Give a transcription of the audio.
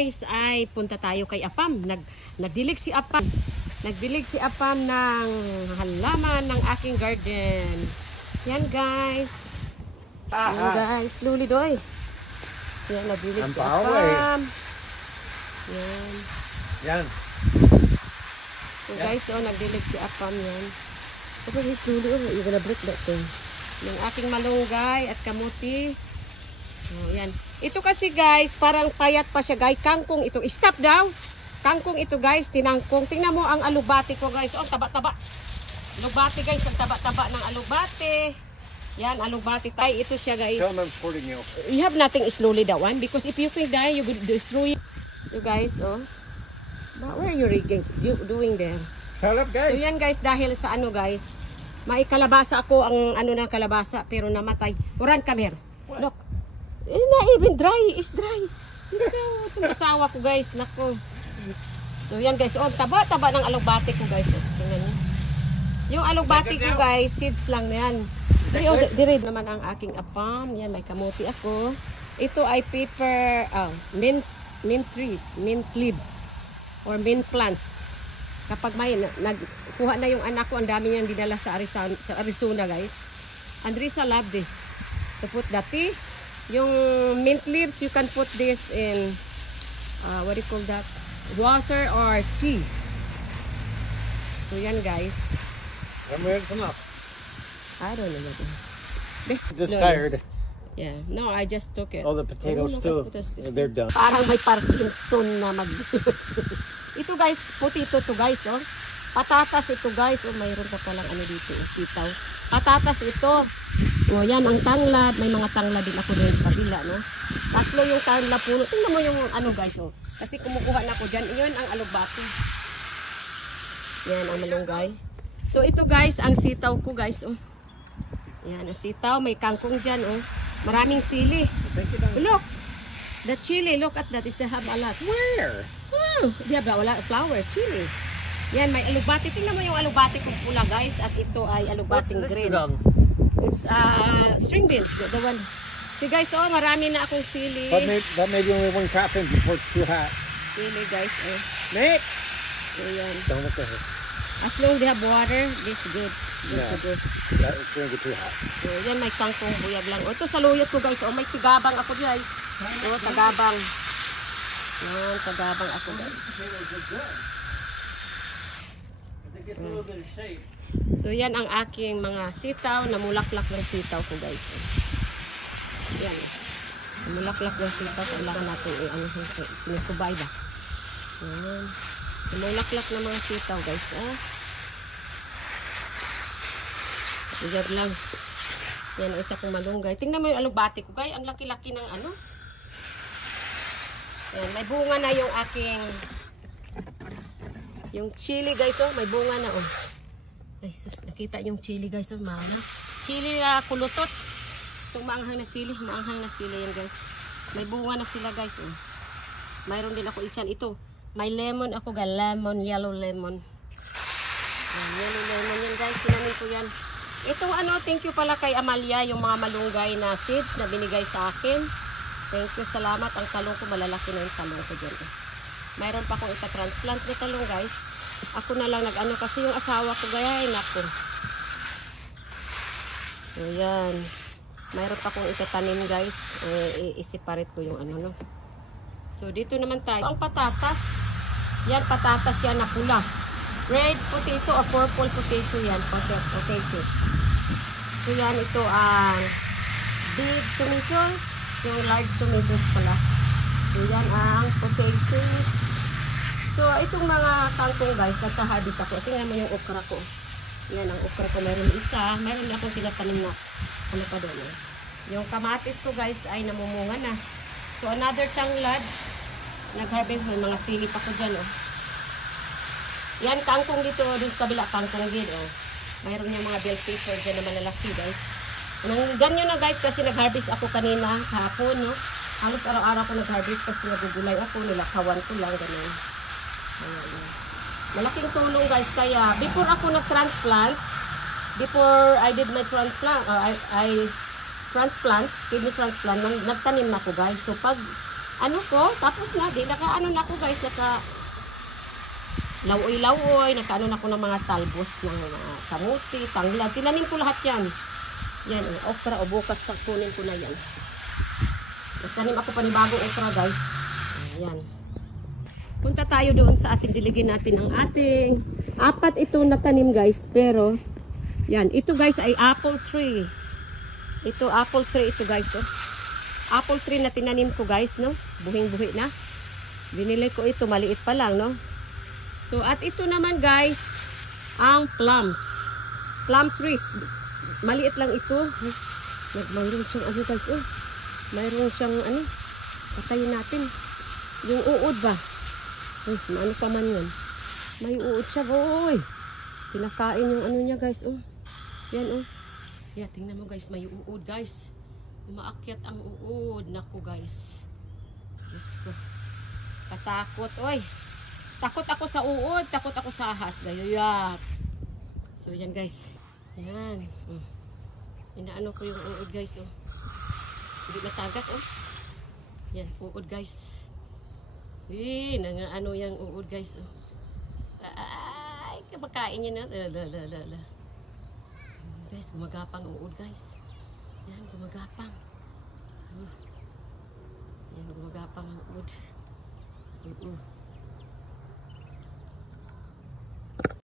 guys ay punta tayo kay Apam. Nagdilig si Apam. Nagdilig si Apam ng halaman ng aking garden. Yan guys. Yan guys. Lulidoy. Yan, nagdilig si Apam. Yan. Yan. So guys, nagdilig si Apam yan. Okay, he's Luli. You're gonna break that thing. Yung aking malunggay at kamuti. Yan. Ito kasi guys, parang payat pa siya guys. Kangkong ito. Stop daw. Kangkong ito guys, tinangkong. Tingnan mo ang alubati ko guys. Oh, taba-taba. Alubati guys, ang taba-taba ng alubati. Yan, alubati tayo. Ito siya guys. Tell them I'm supporting you. You have nothing slowly that one. Because if you think that, you will destroy it. So guys, but where are you doing there? Shut up guys. So yan guys, dahil sa ano guys, may kalabasa ako, ang ano na kalabasa, pero namatay. Run, come here. Look. Not even dry. It's dry. Ito ang asawa ko guys. Nako. So yan guys. Taba-taba ng alugbati ko guys. Tingnan niyo. Yung alugbati ko guys, seeds lang na yan. Dire naman ang aking apam. Yan, may kamuti ako. Ito ay paper, mint trees, mint leaves, or mint plants. Kapag may nagkuha na yung anak ko, ang dami niyang dinala sa Arizona guys. Andrisa love this. To put the tea. Yung mint leaves, you can put this in, what do you call that? Water or tea. So yan guys. It's enough. I don't know. Just tired. Yeah. No, I just took it. Oh, the potatoes too. They're done. Parang may Parkinson na Ito guys, potato to guys, oh. Patatas ito guys, oh, mayroon pa palang ano dito, sitaw. Patatas ito. Oh, yan ang tanglad, may mga tanglad din ako doon sa kabila, no. Tatlo yung tanglad puno. Tingnan mo yung ano guys, oh. Kasi kumukuha na ako diyan. Iyon ang alugbati. Yan ang malunggay. So ito guys, ang sitaw ko guys, oh. Yan ang sitaw, may kangkong diyan, oh. Maraming sili. Look. The chili, look at that. Is they have a lot. Where? Oh, they have a lot of flower, chili. Yan, may alubati. Tingnan mo yung alubati kong pula, guys. At ito ay alubating green. It's string beans, the one. See guys, marami na akong sili. That may be only one cup in before it's too hot. Sili, guys. Nick! So, yan. Don't look at her. As long as they have water, this is good. It's going to get too hot. So, yan, may kangkong buyag lang. Ito sa luyot ko, guys. May tigabang ako, guys. Tagabang. Yan, tagabang ako, guys. So, yan ang aking mga sitaw. Namulaklak ng sitaw ko, guys. Yan. Namulaklak ng sitaw. Kailangan natin sinukubay ba? Yan. Namulaklak ng mga sitaw, guys. Iyad lang. Yan ang isa kong malunggay. Tingnan mo yung alugbati ko, guys. Ang laki-laki ng ano. Yan, may bunga na yung aking chili guys, may bunga na Ay sus, nakita yung chili guys, maana. Chili na kulutot. Itong maanghang na sili yan guys. May bunga na sila guys, Mayroon din ako ito. May lemon ako, yellow lemon. Yellow lemon yan guys, sinanin ko yan. Itong thank you pala kay Amalia, yung mga malunggay na seeds na binigay sa akin. Thank you, salamat. Ang talong ko malalaki na yung talong ko dyan. Mayroon pa akong transplant na talong guys. Ako na lang nag-ano kasi yung asawa ko gayahin ako. So yan. Mayroon pa akong itatanim guys. I-separate ko yung no. So dito naman tayo. Ang patatas. Yan, patatas yan na pula. Red potato o purple potato yan. Potatoes. So yan, ito ang big tomatoes. Yung large tomatoes pala. So yan ang potatoes. So itong mga kangkong guys, nagkahadis ako. Tingnan mo yung okra ko. Yan ang okra ko. Mayroon isa. Mayroon na akong tinatanim na ano pa doon. Yung kamatis ko guys ay namumunga na. So another tanglad. Nag-harvest ng mga sili pa ko dyan. Yan kangkong dito. Doon sa kabila kangkong din. Mayroon yung mga bell pepper dyan na malalaki guys. Ganyan na guys kasi nag-harvest ako kanina kahapon, no? Halos araw-araw ko nag-harvest kasi nagugulay ako, nilakawan ko lang ganun. Ayan. Malaking tulong guys kaya before ako nag-transplant, before I did my transplant, I transplant, kidney transplant, nagtanim na ako guys. So pag ano ko, tapos na, di, naka, ano na ko guys, naka, lawoy-lawoy, naka, ano na ko ng mga talbos, ng mga kamuti, tanglad, tinanim ko lahat yan. Yan, okra, o bukas, kunin ko na yan. Nagtanim ako panibagong okra guys. Ayan. Punta tayo doon sa ating diligin natin ang ating, 4 ito natanim guys, pero, yan, ito guys ay apple tree. Ito, apple tree ito guys, oh. Apple tree na tinanim ko guys, no? Buhing-buhi na. Binili ko ito, maliit pa lang, no? So, at ito naman guys, ang plums. Plum trees. Maliit lang ito. Mayroon siyang ano guys, oh. Mayroon siyang ano. Patayin natin. Yung uod ba? Ano pa man yun. May uod siya, boy. Pinakain yung ano niya guys, oh. Yan, oh. Yeah, tingnan mo guys, may uod guys. Umaakyat ang uod. Naku guys. Diyos ko. Katakot. Oy. Takot ako sa uod. Takot ako sa ahas. Gayuyap. So yan guys. Yan. Inaano ko yung uod guys. Oh. Hindi natagak. Oh. Yan. Uod guys. Nangaano yung uod guys. Oh. Ay. Kumakain niya na. Guys. Gumagapang uod guys. Yan, gumagapang. Yan, gumagapang ang uod.